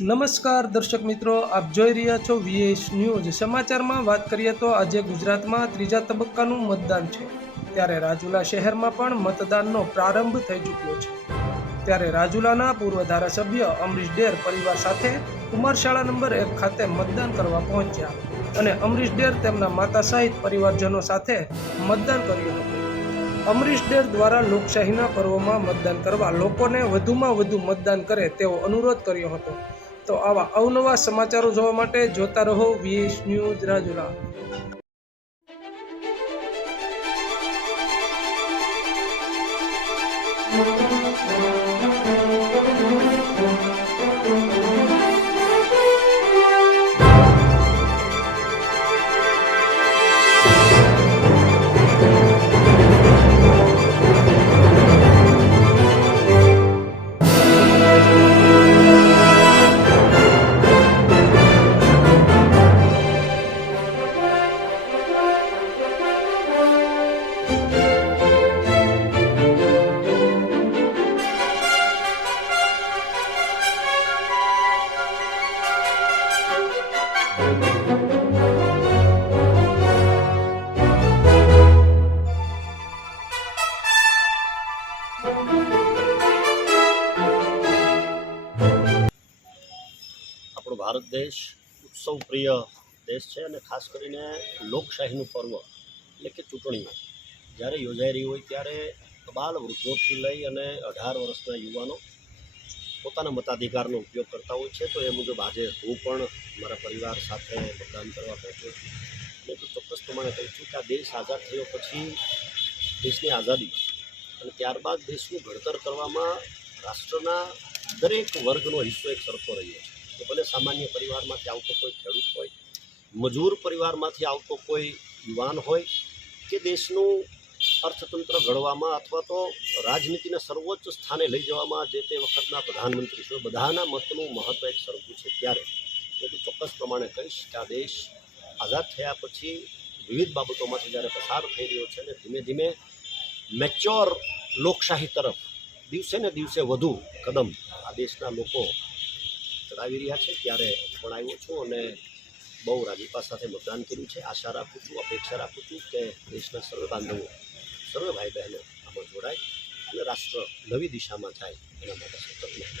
નમસ્કાર દર્શક મિત્રો, આપ જોઈ રહ્યા છો VS ન્યૂઝ. સમાચારમાં વાત કરીએ તો આજે ગુજરાતમાં ત્રીજા તબક્કાનું મતદાન છે. ત્યારે રાજુલા શહેરમાં પણ મતદાનનો પ્રારંભ થઈ ચૂક્યો છે. ત્યારે રાજુલાના પૂર્વ ધારાસભ્ય અમરીશ ડેર પરિવાર સાથે કુમારશાળા નંબર 1 ખાતે મતદાન કરવા પહોંચ્યા અને અમરીશ ડેર તેમના માતા સહિત પરિવારજનો સાથે મતદાન કર્યું હતું. અમરીશ ડેર દ્વારા લોકશાહીના પર્વમાં મતદાન કરવા લોકોને વધુમાં વધુ મતદાન કરે તેવો અનુરોધ કર્યો હતો. તો આવા અવનવા સમાચારો જોવા માટે જોતા રહો VS ન્યૂઝ રાજુલા. આપણો ભારત દેશ ઉત્સવ પ્રિય દેશ છે અને ખાસ કરીને લોકશાહીનું પર્વ એટલે કે ચૂંટણીઓ જ્યારે યોજાઈ રહી હોય ત્યારે બાલ વૃદ્ધોથી લઈ અને 18 વર્ષના યુવાનો પોતાના મતાધિકારનો ઉપયોગ કરતા હોય છે. તો એ મુજબ આજે હું પણ મારા પરિવાર સાથે મતદાન કરવા પહોંચ્યો છું અને તો ચોક્કસ પ્રમાણે કહું છું કે આ દેશ આઝાદ થયો પછી દેશની આઝાદી અને ત્યારબાદ દેશનું ઘડતર કરવામાં રાષ્ટ્રના દરેક વર્ગનો હિસ્સો એક સરખો રહ્યો છે. કે ભલે સામાન્ય પરિવારમાંથી આવતો કોઈ ખેડૂત હોય, મજૂર પરિવારમાંથી આવતો કોઈ યુવાન હોય કે દેશનું અર્થતંત્ર ઘડવામાં અથવા તો રાજનીતિના સર્વોચ્ચ સ્થાને લઈ જવામાં જે તે વખતના પ્રધાનમંત્રી છે, બધાના મતનું મહત્ત્વ એક સરખું છે. ત્યારે હું ચોક્કસ પ્રમાણે કહીશ કે આ દેશ આઝાદ થયા પછી વિવિધ બાબતોમાંથી જ્યારે પસાર થઈ રહ્યો છે અને ધીમે ધીમે મેચ્યોર લોકશાહી તરફ દિવસે ને દિવસે વધુ કદમ આ દેશના લોકો ચડાવી રહ્યા છે. ત્યારે હું પણ આવ્યો છું અને બહુ રાજીપા સાથે મતદાન કર્યું છે. આશા રાખું છું, અપેક્ષા રાખું છું કે દેશના સર્વે બાંધવો, સર્વે ભાઈ બહેનો આમાં જોડાય અને રાષ્ટ્ર નવી દિશામાં જાય એના માટે સતત મહેનત.